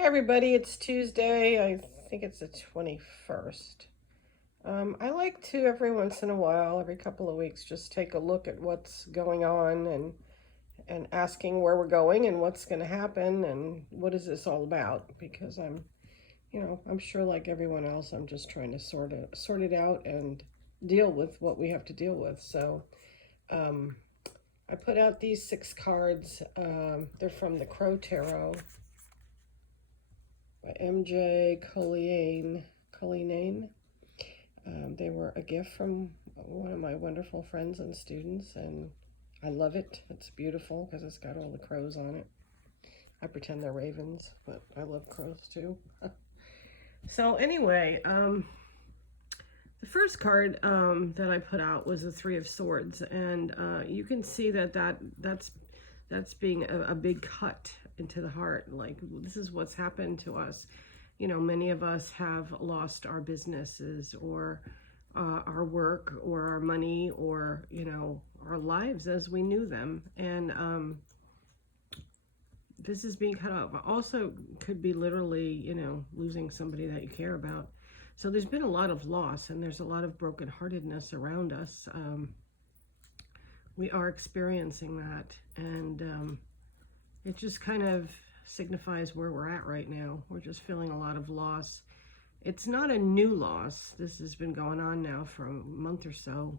Hey everybody, it's Tuesday. I think it's the 21st. I like to every once in a while, every couple of weeks, just take a look at what's going on and asking where we're going and what's going to happen and what is this all about? Because I'm sure like everyone else, I'm just trying to sort it out and deal with what we have to deal with. So, um, I put out these six cards. They're from the Crow Tarot by MJ Cullinane. They were a gift from one of my wonderful friends and students, and I love it. It's beautiful because it's got all the crows on it. I pretend they're ravens, but I love crows too. So anyway, the first card that I put out was the Three of Swords, and you can see that's being a big cut into the heart. Like, this is what's happened to us. You know, many of us have lost our businesses or our work or our money or, our lives as we knew them. And this is being cut off. Also could be literally, losing somebody that you care about. So there's been a lot of loss and there's a lot of brokenheartedness around us. We are experiencing that, and it just kind of signifies where we're at right now. We're just feeling a lot of loss. It's not a new loss. This has been going on now for a month or so,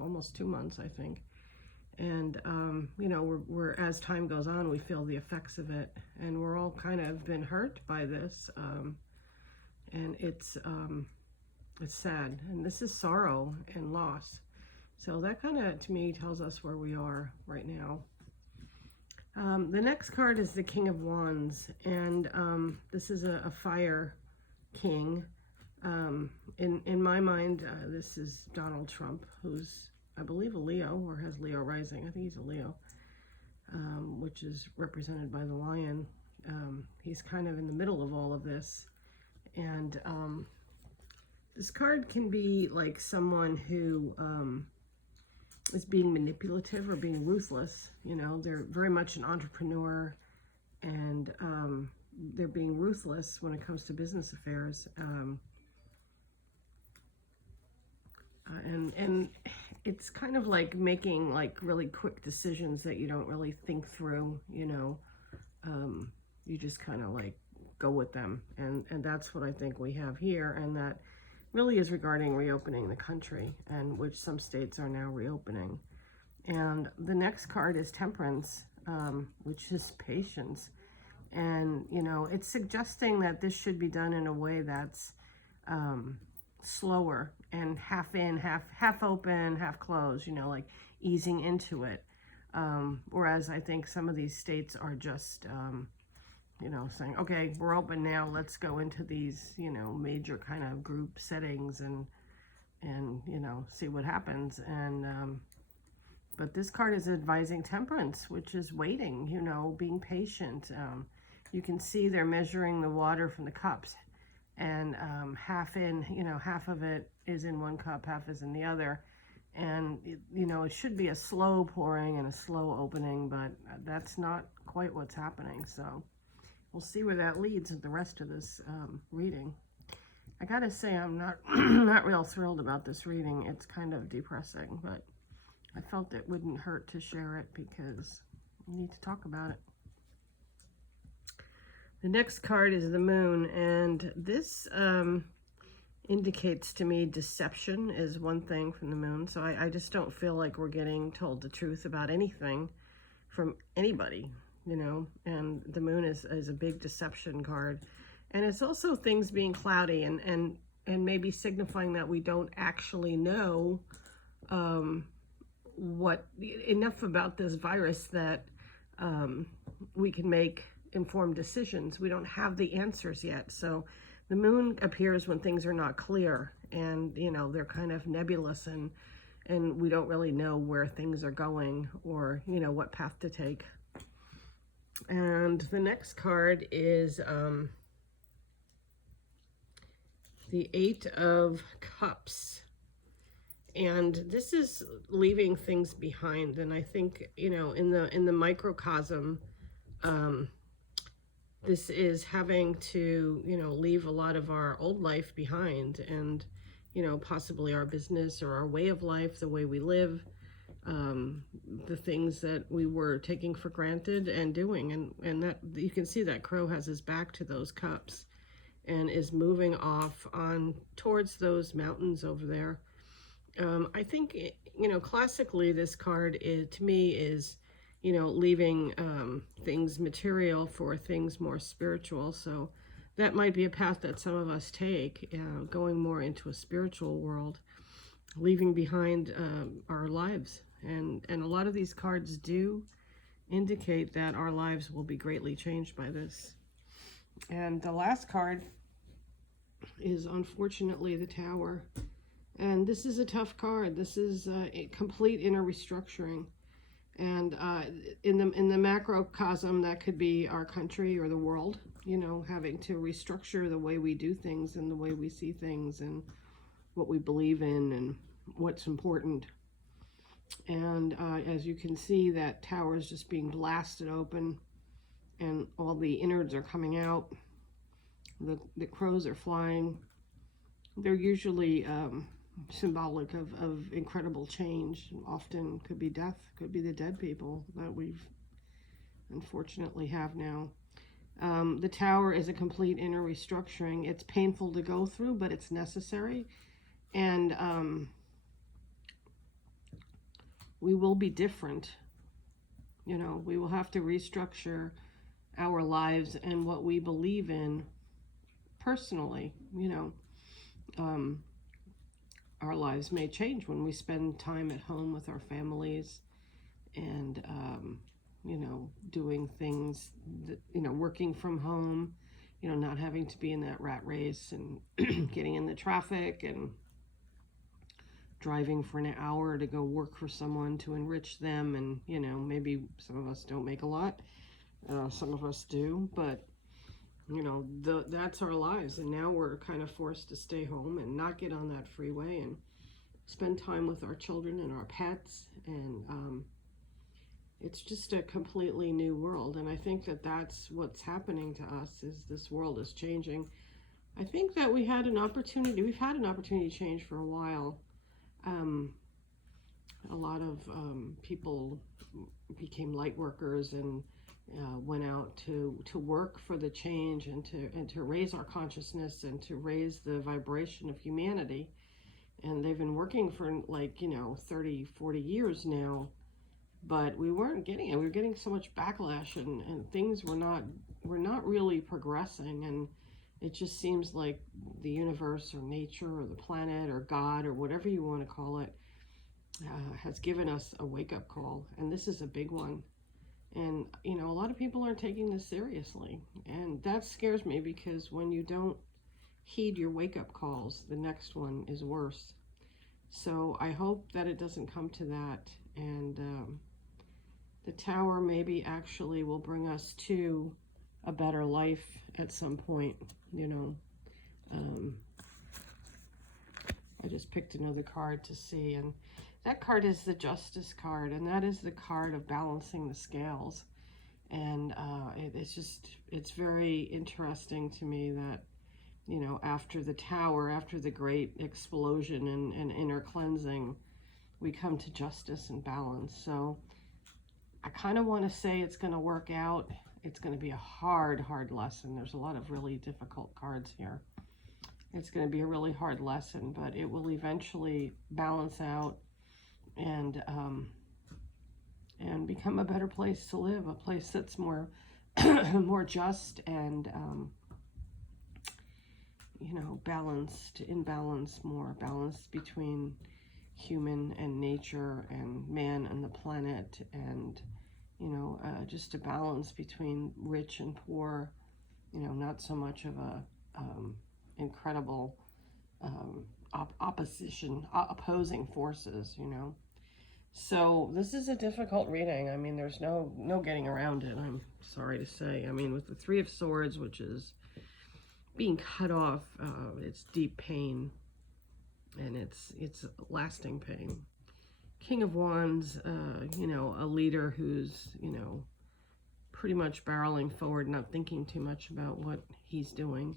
almost 2 months, I think. And we're as time goes on, we feel the effects of it, and we're all kind of been hurt by this. And it's sad, and this is sorrow and loss. So that kind of, to me, tells us where we are right now. The next card is the King of Wands, and this is a fire king. In my mind, this is Donald Trump, who's, I believe, a Leo, or has Leo rising. I think he's a Leo, which is represented by the lion. He's kind of in the middle of all of this, and this card can be like someone who is being manipulative or being ruthless. They're very much an entrepreneur, and they're being ruthless when it comes to business affairs. And it's kind of like making like really quick decisions that you don't really think through. You just kind of like go with them, and that's what I think we have here, and that really is regarding reopening the country, and which some states are now reopening. And the next card is Temperance, which is patience. And, it's suggesting that this should be done in a way that's slower and half in, half open, half closed, like easing into it. Whereas I think some of these states are just, saying, okay, we're open now, let's go into these, major kind of group settings and see what happens. And but this card is advising temperance, which is waiting, being patient. You can see they're measuring the water from the cups, and half in, half of it is in one cup, half is in the other. And, it should be a slow pouring and a slow opening, but that's not quite what's happening. So we'll see where that leads at the rest of this reading. I gotta say, I'm not not real thrilled about this reading. It's kind of depressing, but I felt it wouldn't hurt to share it because we need to talk about it. The next card is the Moon, and this indicates to me deception is one thing from the Moon. So I just don't feel like we're getting told the truth about anything from anybody, and the Moon is a big deception card. And it's also things being cloudy and maybe signifying that we don't actually know what enough about this virus that we can make informed decisions. We don't have the answers yet. So the Moon appears when things are not clear, and they're kind of nebulous, and we don't really know where things are going or what path to take. And the next card is the Eight of Cups. And this is leaving things behind. And I think, in the microcosm, this is having to, leave a lot of our old life behind, and, possibly our business or our way of life, the way we live, the things that we were taking for granted and doing. And that you can see that Crow has his back to those cups and is moving off on towards those mountains over there. I think, classically this card to me is, leaving things material for things more spiritual. So that might be a path that some of us take, going more into a spiritual world, leaving behind our lives. And a lot of these cards do indicate that our lives will be greatly changed by this. And the last card is, unfortunately, the Tower. And this is a tough card. This is a complete inner restructuring. And in the macrocosm, that could be our country or the world, having to restructure the way we do things and the way we see things and what we believe in and what's important. And as you can see, that Tower is just being blasted open and all the innards are coming out. The crows are flying. They're usually symbolic of incredible change. Often could be death, could be the dead people that we've unfortunately have now. The Tower is a complete inner restructuring. It's painful to go through, but it's necessary. And we will be different. We will have to restructure our lives and what we believe in personally. Our lives may change when we spend time at home with our families and, doing things, that, working from home, not having to be in that rat race and getting in the traffic and driving for an hour to go work for someone to enrich them. And, maybe some of us don't make a lot, some of us do, but that's our lives. And now we're kind of forced to stay home and not get on that freeway and spend time with our children and our pets. And it's just a completely new world. And I think that that's what's happening to us, is this world is changing. I think that we've had an opportunity to change for a while. A lot of people became light workers and went out to work for the change and to raise our consciousness and to raise the vibration of humanity. And they've been working for 30, 40 years now, but we weren't getting it. We were getting so much backlash and things were not really progressing. And it just seems like the universe or nature or the planet or God or whatever you want to call it has given us a wake-up call. And this is a big one. And, a lot of people aren't taking this seriously. And that scares me, because when you don't heed your wake-up calls, the next one is worse. So I hope that it doesn't come to that. And the Tower maybe actually will bring us to a better life at some point, I just picked another card to see, and that card is the Justice card, and that is the card of balancing the scales. And it's very interesting to me that, after the Tower, after the great explosion and inner cleansing, we come to justice and balance. So I kind of want to say it's going to work out. It's going to be a hard lesson. There's a lot of really difficult cards here. It's going to be a really hard lesson, but it will eventually balance out and become a better place to live, a place that's more more just and balanced, more balance between human and nature and man and the planet, and just a balance between rich and poor, not so much of a incredible opposing forces, So this is a difficult reading. I mean, there's no getting around it, I'm sorry to say. I mean, with the Three of Swords, which is being cut off, it's deep pain, and it's lasting pain. King of Wands, a leader who's, pretty much barreling forward, not thinking too much about what he's doing.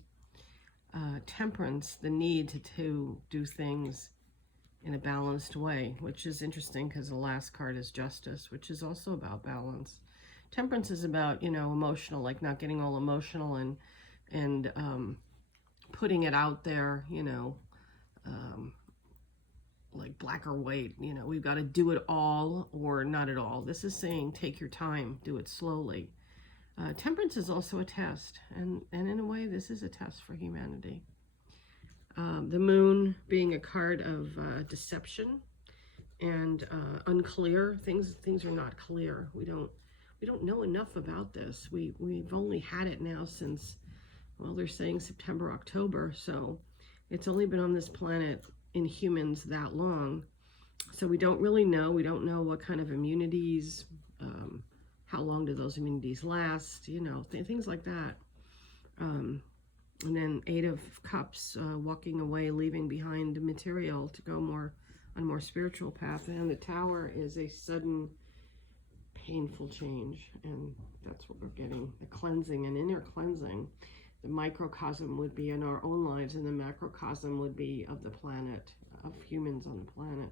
Temperance, the need to do things in a balanced way, which is interesting because the last card is Justice, which is also about balance. Temperance is about, emotional, like not getting all emotional and putting it out there, like black or white, we've got to do it all or not at all. This is saying take your time, do it slowly. Temperance is also a test, and in a way, this is a test for humanity. The Moon being a card of deception and unclear. Things are not clear. We don't know enough about this. We've only had it now since, well, they're saying September, October, so it's only been on this planet in humans that long. So we don't really know. We don't know what kind of immunities, how long do those immunities last, things like that. And then Eight of Cups, walking away, leaving behind material to go on a more spiritual path. And the Tower is a sudden, painful change. And that's what we're getting, the cleansing and inner cleansing. The microcosm would be in our own lives, and the macrocosm would be of the planet, of humans on the planet.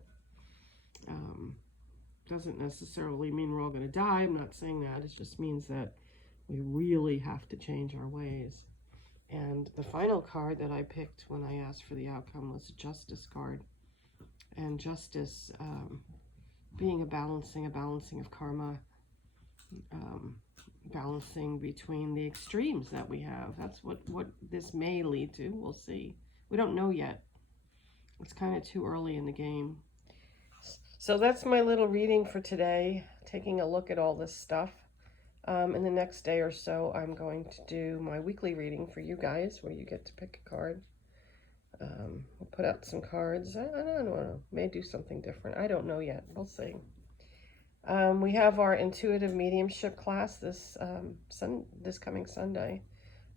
Doesn't necessarily mean we're all going to die. I'm not saying that. It just means that we really have to change our ways. And the final card that I picked when I asked for the outcome was a Justice card. And Justice being a balancing of karma, balancing between the extremes that we have. That's what this may lead to. We'll see. We don't know yet. It's kind of too early in the game. So that's my little reading for today, taking a look at all this stuff. In the next day or so, I'm going to do my weekly reading for you guys, where you get to pick a card. We'll put out some cards. I don't know. May do something different. I don't know yet. We'll see. We have our intuitive mediumship class this coming Sunday.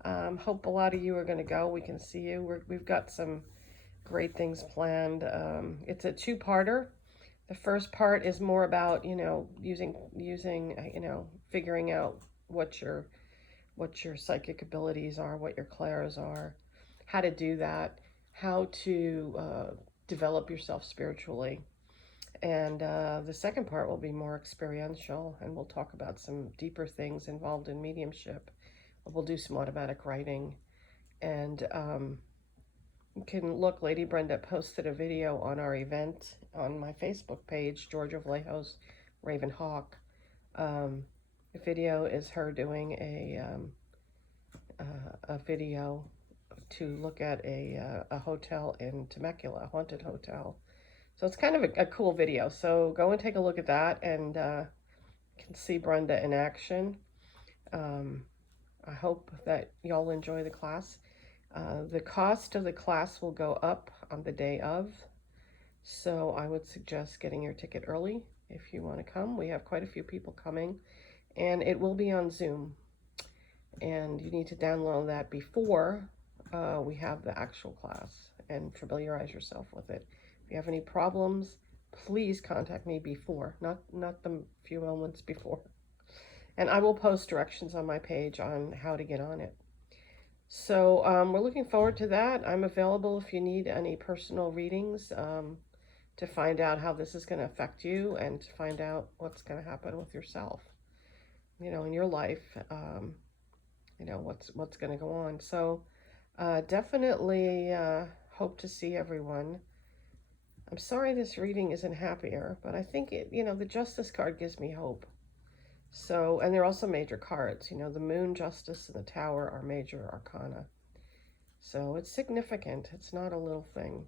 Hope a lot of you are going to go. We can see you. We've got some great things planned. It's a two-parter. The first part is more about, using, figuring out what your psychic abilities are, what your clairs are, how to do that, how to develop yourself spiritually. And the second part will be more experiential, and we'll talk about some deeper things involved in mediumship. We'll do some automatic writing. And you can look, Lady Brenda posted a video on our event on my Facebook page, Georgia Vallejos Raven Hawk. The video is her doing a video to look at a hotel in Temecula, a haunted hotel. So it's kind of a cool video. So go and take a look at that, and you can see Brenda in action. I hope that y'all enjoy the class. The cost of the class will go up on the day of, so I would suggest getting your ticket early if you want to come. We have quite a few people coming, and it will be on Zoom, and you need to download that before we have the actual class and familiarize yourself with it. If you have any problems, please contact me before, not the few moments before, and I will post directions on my page on how to get on it. So we're looking forward to that. I'm available if you need any personal readings to find out how this is going to affect you, and to find out what's going to happen with yourself, in your life, what's going to go on. So definitely hope to see everyone. I'm sorry this reading isn't happier, but I think the Justice card gives me hope. So, and they're also major cards. The Moon, Justice, and the Tower are major arcana. So it's significant. It's not a little thing.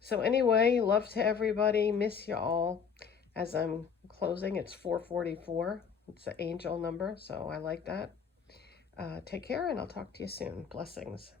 So anyway, love to everybody. Miss you all. As I'm closing, it's 4:44. It's an angel number, so I like that. Take care, and I'll talk to you soon. Blessings.